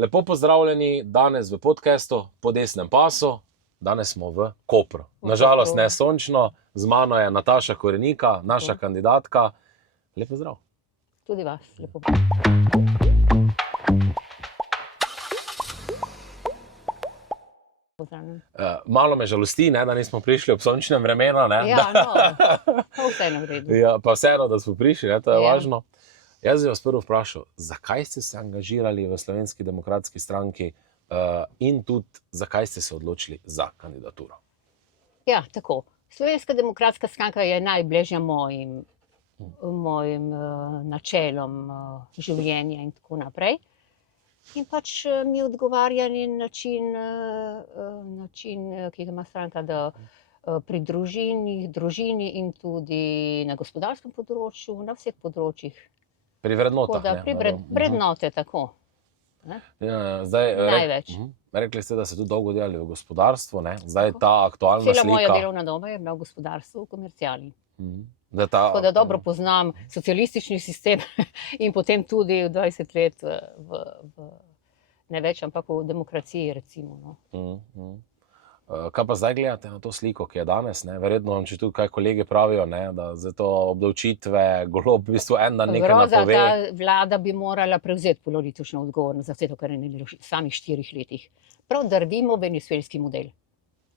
Lepo pozdravljeni danes v podcastu Po desnem pasu. Danes smo v Kopru. Nažalost ne sončno, z mano je Nataša Korenika, naša kandidatka. Lep pozdrav. Tudi vas, lepo. Malo me žalosti, ne, da nismo prišli ob sončnem vremenu. Ne? Ja, no, vseeno v redu. Ja, pa vseeno, da smo prišli, ne, to je važno. Jaz bi vas prvo vprašal, zakaj ste se angažirali v Slovenski demokratski stranki in tudi zakaj ste se odločili za kandidaturo? Ja, tako. Slovenska demokratska stranka je najbližja mojim načelom življenja in tako naprej. In pač mi odgovarja način, ki ga ima stranka, da pri družini in tudi na gospodarskem področju, na vseh področjih. Pri vrednotah, ne? Pri vrednote, tako. Ja, zdaj, Največ. Rekli ste, da ste tudi dolgo delali v gospodarstvu, ne? Zdaj ta aktualna slika. Cela moja delovna doba je bila v gospodarstvu, v komerciali. Tako da dobro poznam socialistični sistem in potem tudi 20 let ne več, ampak v demokraciji, recimo. Kaj pa zdaj gledate na to sliko, ki je danes? Ne? Verjetno vam če tudi kaj kolege pravijo, ne? Da za to obdavčitve Golob v bistvu en dan nekaj napove. Ta vlada bi morala prevzeti politično odgovornost za vse to, kar je naredila v samih 4 letih. Prav drvimo venezuelski model.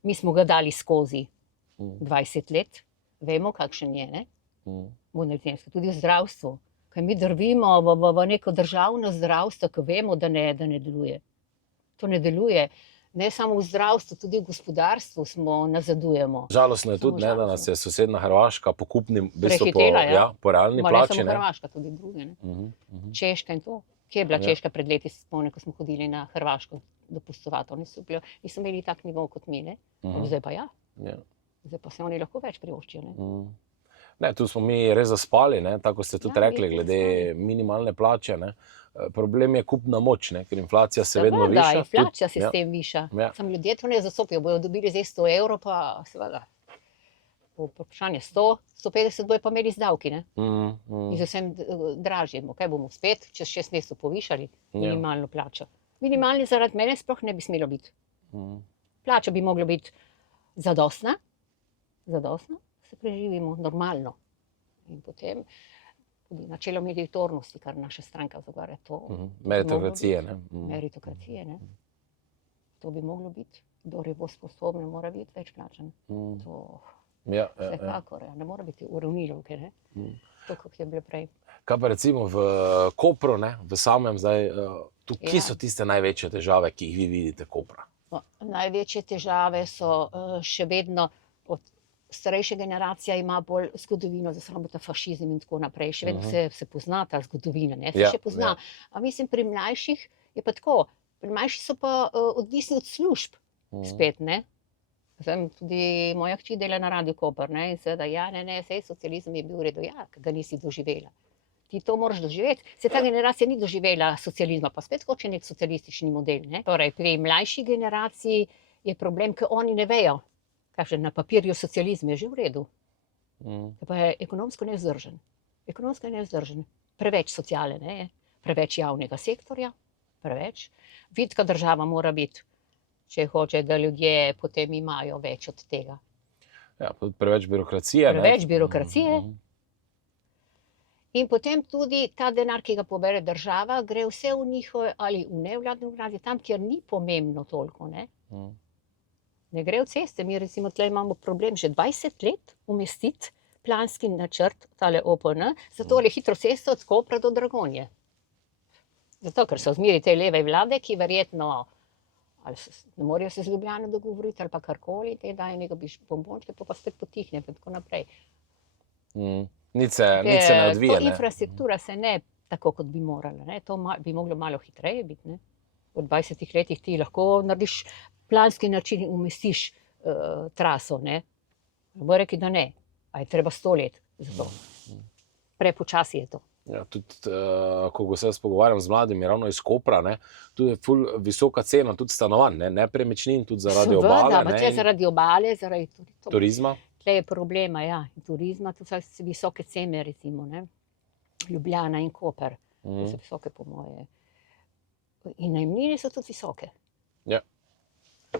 Mi smo ga dali skozi 20 let. Vemo, kakšen je, ne? Tudi v zdravstvu. Kaj mi drvimo v neko državno zdravstvo, ko vemo, da ne deluje. To ne deluje. Ne samo v zdravstvu, tudi v gospodarstvu nazadujemo. Žalostno je tudi, ne, da nas je sosedna Hrvaška po kupnim, prehitela, po realni plači. Ne samo Hrvaška, tudi druge. Češka in to. Kje je bila Češka pred leti, spomnim, ko smo hodili na Hrvaško dopustovati. Niso imeli tak nivo kot mi, ne? Zdaj pa ja. Zdaj pa se oni lahko več privoščijo, ne? Ne, tu smo mi res zaspali, ne, tako ste tudi rekli, glede minimalne plače, ne. Problem je kupna moč, ne, ker inflacija se vedno viša. Da, inflacija se s tem viša. Sam ljudje to ne zastopijo, bojo dobili zdaj 100 evrov, pa seveda, vprašanje 100, 150 bojo pa imeli z davki, ne. In z vsem dražje. Kaj bomo spet čez 6 mesecev povišali minimalno plačo? Minimalni zaradi mene sploh ne bi smelo biti. Plača bi mogla biti zadostna, se preživimo normalno. In potem tudi načelo meritornosti, kar naša stranka zagovarja to. Meritokracije, ne? Meritokracije, ne? To bi moglo biti. Kdor je bolj sposoben, mora biti več plačan. To vsekakor, ne mora biti uravnilovke, ne? To, kako je bilo prej. Kaj pa recimo v Kopru, ne? V samem zdaj, kje so tiste največje težave, ki jih vi vidite Kopra? Največje težave so še vedno starejša generacija ima bolj zgodovino, za samo ta fašizem in tako naprej. Še vedno se pozna ta zgodovina, ne? Se še pozna. A mislim, pri mlajših je pa tako. Pri mlajših so pa odvisni od služb spet, ne? Tudi moja hči dela na Radiu Koper, ne? In seveda, sej socializem je bil v redu. Ja, ga nisi doživela. Ti to moraš doživeti. Se ta generacija ni doživela socializma, pa spet hoče nek socialistični model, ne? Torej, pri mlajši generaciji je problem, ker oni ne vejo. Kaže, na papirju socializm je že v redu. Pa je ekonomsko nevzdržen. Ekonomsko nevzdržen. Preveč sociale, ne? Preveč javnega sektorja, preveč. Vitka država mora biti, če hoče, da ljudje potem imajo več od tega. Ja, preveč birokracije, ne? Preveč birokracije. In potem tudi ta denar, ki ga pobere država, gre vse v njihove ali v nevladne organizacije, tam, kjer ni pomembno toliko, ne? Ne gre v ceste. Mi recimo tle imamo problem že 20 let umestiti planski načrt, tale OPN, za tole hitro cesto od Kopra do Dragonje. Zato, ker so zmeri te leve vlade, ki verjetno ali ne morajo se z Ljubljano dogovoriti ali pa karkoli, te dajo nekaj bombončke, pa spet potihne in tako naprej. Nič se ne odvije, ne? To infrastruktura se ne tako, kot bi morala, ne? To bi moglo malo hitreje biti, ne? V 20 letih ti lahko narediš planski način, umestiš traso, ne? Ne bo rekel, da ne. A je treba 100 let za to. Prepočasi je to. Ja, tudi, ko se jaz pogovarjam z mladimi, ravno iz Kopra, ne, tu je ful visoka cena tudi stanovanj, ne, nepremičnin, tudi zaradi obale. Seveda, zaradi obale, zaradi turizma. Tle je problema, ja, turizma, tu so visoke cene, recimo, ne. Ljubljana in Koper, to so visoke po moje. In najemnine so tudi visoke. Ja.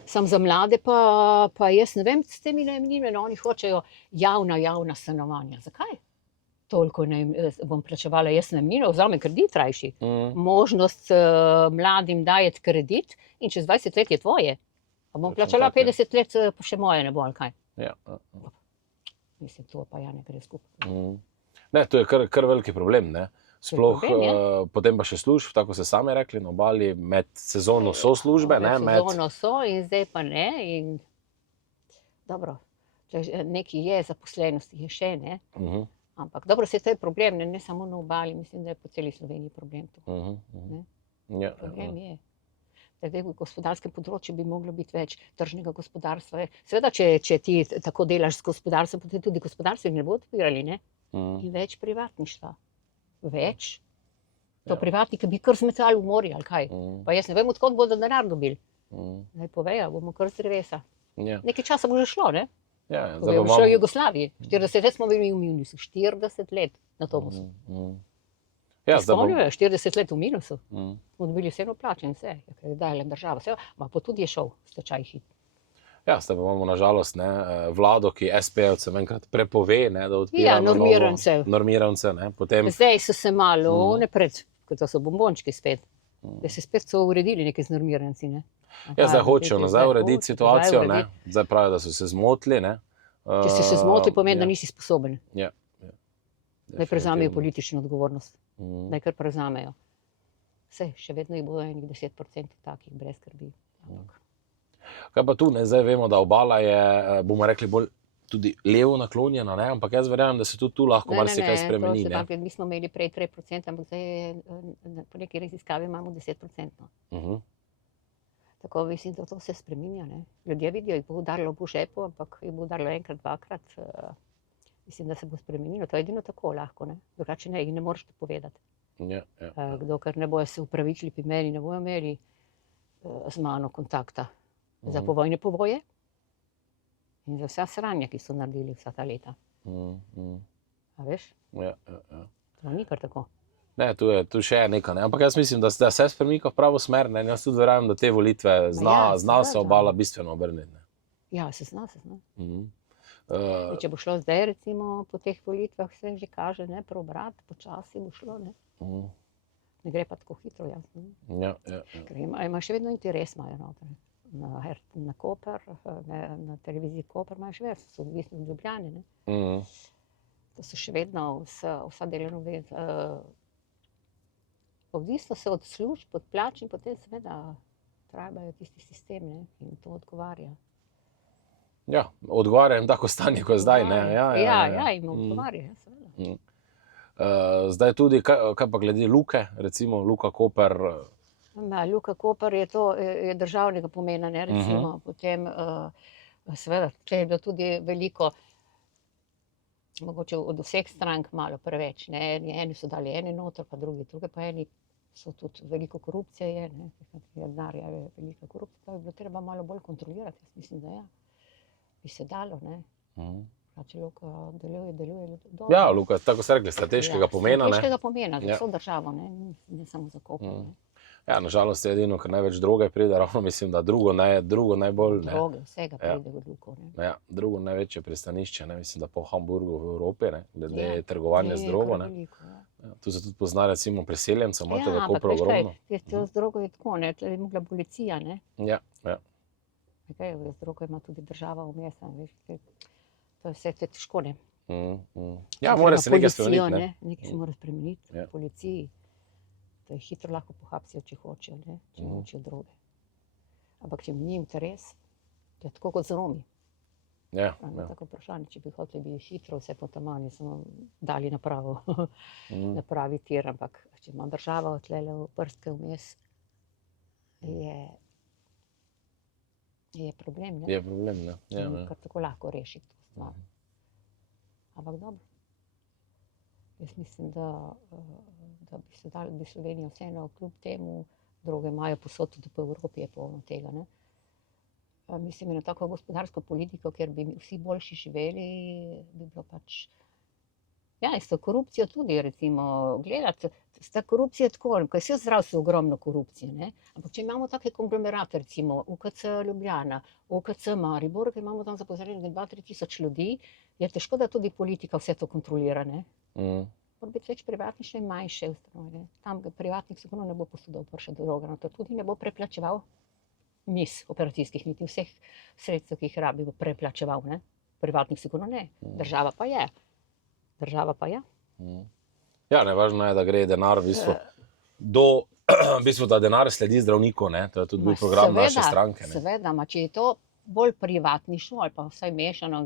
Sam za mlade pa jaz ne vem, s temi najemninami, no, oni hočejo javna stanovanja. Zakaj? Toliko bom plačevala jaz najemnino, vzamem kredit rajši. Možnost mladim dajeti kredit in čez 20 let je tvoje. Pa bom plačala 50 let, pa še moje ne bo, ali kaj. Ja. Mislim, to pa ja ne gre skupaj. Ne, to je kar veliki problem, ne. Sploh, problem, potem pa še služb, tako se sami rekli, na obali, med sezono so službe, ne, Med sezono so in zdaj pa ne. In dobro, nekaj je zaposlenosti, je še, ne. Ampak dobro, se to je problem, ne samo na obali, mislim, da je po celi Sloveniji problem to. Ja, Problem je. Zdaj, v gospodarskem področju bi moglo biti več tržnega gospodarstva. Seveda, če ti tako delaš z gospodarstvom, potem tudi gospodarstvo ne bo odpirali, ne? In več privatništva. Več. To privatniki bi kar zmetali v morje, ali kaj. Pa jaz ne vem, odkot bodo denar dobili. Naj povejo, bomo kar z drevesa. Nekaj časa bo že šlo, ne? Povejo, šlo v Jugoslaviji. 40 let smo bili v minusu. 40 let na tomusu. Spomnijo, 40 let v minusu. Smo dobili vseeno plače in vse. Daj le država. Ma pa tudi je šel stečaj hit. Ja, zdaj pa imamo nažalost vlado, ki SP-jevcem enkrat prepove, ne, da odpira normirance. Ne, potem... Zdaj so se malo napred, kot to so bombončki spet. Da se spet so uredili neke z normiranci. Ne. Ja, zdaj hočejo nazaj urediti situacijo, ne. Zdaj pravijo, da so se zmotili. Ne. Če si se zmotili, pomeni, da nisi sposoben. Ja. Naj prevzamejo politično odgovornost. Naj kar prevzamejo. Vse, še vedno jih bo enih 10% takih brez skrbi. Kaj pa tu, ne, zdaj vemo, da obala je, bomo rekli, bolj tudi levo naklonjena, ne, ampak jaz verjamem, da se tudi tu lahko marsikaj spremeni. Ne, mi smo imeli prej 3%, ampak zdaj po neki raziskavi imamo 10%. Tako mislim, da to se spreminja, ne. Ljudje vidijo, jih bo udarilo po žepu, ampak jih bo udarilo enkrat, dvakrat. Mislim, da se bo spremenilo. To je edino tako lahko, ne. Drugače ne, jih ne moreš to povedati. Dokler ne bojo se upravičili pri meni, ne bojo imeli z mano kontakta. Za povojne poboje in za vsa sranja, ki so naredili vsa ta leta. A veš? Ja. To ni kar tako. Ne, tu še je nekaj, ne? Ampak jaz mislim, da se premika v pravo smer, ne? Jaz tudi verjamem, da te volitve zna se obala bistveno obrniti. Ja, se zna. Če bo šlo zdaj, recimo, po teh volitvah, se že kaže, ne, preobrat, počasi bo šlo, ne. Ne gre pa tako hitro, jasno. Ja. Ker ima še vedno interes, imajo noter. Na Koper, na televiziji Koper imajo še več, so odvisni od Ljubljane, ne. To so še vedno vsa delovna mesta. Odvisno se od služb, od plač in potem seveda trajajo tisti sistem, ne, in to odgovarja. Ja, odgovarja jim tako stanje, kot zdaj, ne. Ja, jim odgovarja, seveda. Zdaj tudi, kaj pa glede Luke, recimo Luka Koper? Luka Koper je državnega pomena, ne, recimo. Potem, seveda, če je bilo tudi veliko, mogoče od vseh strank malo preveč, ne. Eni so dali ene noter, pa druge, pa eni so tudi veliko korupcije je, ne. Denarja je velika korupcija, to bi bilo treba malo bolj kontrolirati, jaz mislim, da ja. Bi se dalo, ne. Če Luka deluje dobro. Ja, Luka, tako ste rekli, strateškega pomena, ne. Strateškega pomena za vso državo, ne samo za Koper, ne. Ja, nažalost je edino, ker največ droge pride, ravno mislim, da drugo najbolj, ne. Droge, vsega pride v Luko, ne. Ja, drugo največje pristanišče, ne, mislim, da po Hamburgu v Evropi, ne, glede trgovanja z drogo, ne. Tu se tudi pozna, recimo, priseljencev, imate v Kopru ogromno. Ja, ampak veš, z drogo je tako, ne, tle je mogla policija, ne. Ja. Z drogo ima tudi država vmes, veš, to je vse težko, ne. Ja, mora se nekaj spremeniti, ne. Nekaj se mora spremeniti v policiji. To je hitro lahko pohapsijo, če hočejo, ne, če hočejo droge. Ampak če mi ni interes, to je tako kot z Romi. Ja. Tako vprašanje, če bi hoteli, bi hitro vse potamani, samo dali na pravi tir, ampak če ima država tlele v prstke vmes, je problem, ne. Je problem, ne. Ni kar tako lahko rešiti to stvar. Ampak dobro. Jaz mislim, da bi Slovenija vseeno kljub temu, droge imajo povsod, tudi po Evropi je polno tega, ne. Mislim, na tako gospodarsko politiko, kjer bi vsi boljši živeli, bi bilo pač, Ja, in s to korupcijo tudi, recimo, gledati, sta korupcija tako, ker se v zdravstvu ogromno korupcije, ne? Ampak če imamo take konglomerate, recimo UKC Ljubljana, UKC Maribor, ki imamo tam zaposlenih 2-3 tisoč ljudi, je težko, da tudi politika vse to kontrolira, ne? Mora biti več privatništva in manjše ustanove. Tam privatnik sigurno ne bo posodil še droga, no to tudi ne bo preplačeval mis operacijskih, niti vseh sredstev, ki jih rabi, bo preplačeval, ne? Privatnik sigurno ne, država pa je. Država pa je. Ja, nevažno je, da gre denar v bistvu, da denar sledi zdravniku, ne? To je tudi bil program naše stranke. Ne? Seveda, če je to bolj privatništvo ali pa vsaj mešano,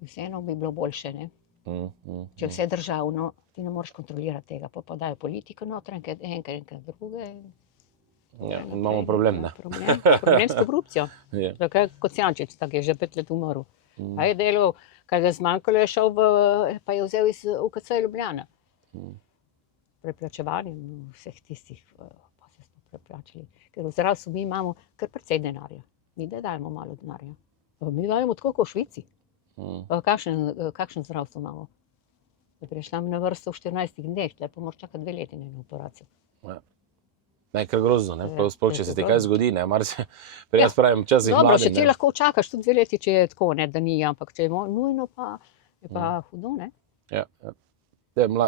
vseeno bi bilo boljše, ne? Če vse državno, ti ne moreš kontrolirati tega, pa dajo politiko noter, enkrat druge. Ja, imamo problem, ne? Problem s korupcijo. Tako je kot Jančič, tako je že 5 let umrl. Pa je delal, kaj ga zmanjkalo, je šel pa je vzel iz UKC Ljubljana. Preplačevanjem vseh tistih, pa se smo preplačali. Ker v zdravstvu mi imamo kar precej denarja. Mi ne dajemo malo denarja. Mi dajemo tako kot v Švici. Kakšen zdravstvo imamo? Da prišla na vrsto v 14 dneh, tle pa moraš čakati 2 leti na eno operacijo. Ne, kar grozno, ne? Sploh, če se ti kaj zgodi, ne? Prej jaz pravim, včasih mladim, dobro, če ti lahko čakaš tudi 2 leti, če je tako, ne, da ni, ampak če je nujno, pa je pa hudo, ne? Ja.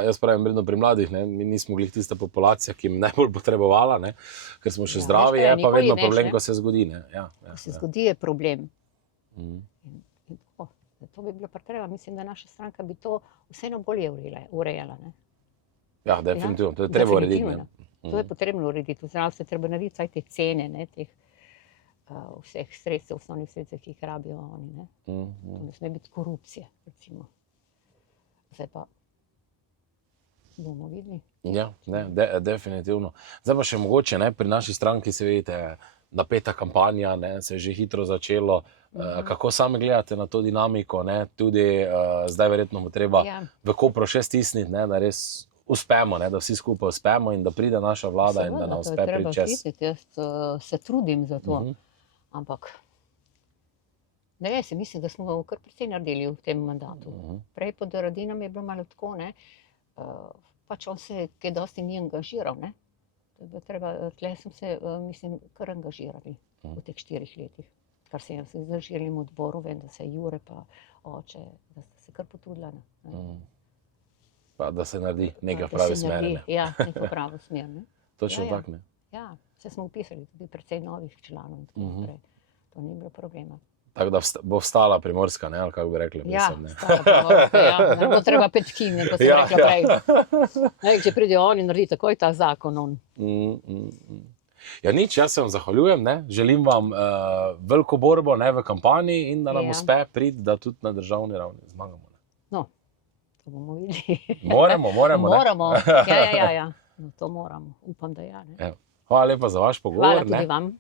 Jaz pravim, vedno pri mladih, ne? Mi nismo glih tista populacija, ki jim najbolj potrebovala, ne? Ker smo še zdravi, je pa vedno problem, ko se zgodi, ne? Ko se zgodi, je problem. To bi bilo potreba, mislim, da naša stranka bi to vseeno bolje urejala, ne? Ja, definitivno, to je treba urediti, ne? To je potrebno urediti. V zdravstvu je treba narediti vsaj te cene, ne, teh vseh sredstev, osnovnih sredstev, ki jih rabijo oni, ne. To ne sme biti korupcije, recimo. Zdaj pa bomo videli. Ja, ne, definitivno. Zdaj pa še mogoče, ne, pri naši stranki se vidite, napeta kampanja, ne, se je že hitro začelo. Kako sami gledate na to dinamiko, ne, tudi zdaj verjetno bo treba v Kopru še stisniti, ne, da res uspemo, ne, da vsi skupaj uspemo in da pride naša vlada in da nam uspe priti čez. Jaz se trudim za to, ampak ne vem, mislim, da smo kar precej naredili v tem mandatu. Prej pod Radinom je bilo malo tako, ne, pač on se kaj dosti ni angažiral, ne. Tle sem se, mislim, kar angažirali v teh 4 letih. Kar se je v zaželjem odboru, vem, da se Jure pa oče, da sta se kar potrudila, ne. Pa da se naredi nekaj v pravi smeri, ne. Ja, nekaj v pravi smer, ne. Točno tak, ne. Ja, vse smo upisali tudi precej novih članov in tako naprej. To ni bilo problema. Tako da bo vstala Primorska, ne, ali kako bi rekli? Ja, vstala Primorska, ja. Ne bo treba petkin, kot sem rekla prej. Če pride on in naredi takoj ta zakon, on. Ja, nič, jaz se vam zahvaljujem, ne. Želim vam veliko borbo, ne, v kampanji in da nam uspe priti, da tudi na državni ravni zmagamo. No, to bomo videli. Moramo, ne. Moramo, ja. No, to moramo, upam, da ja, ne. Hvala lepa za vaš pogovor, ne. Hvala tudi vam.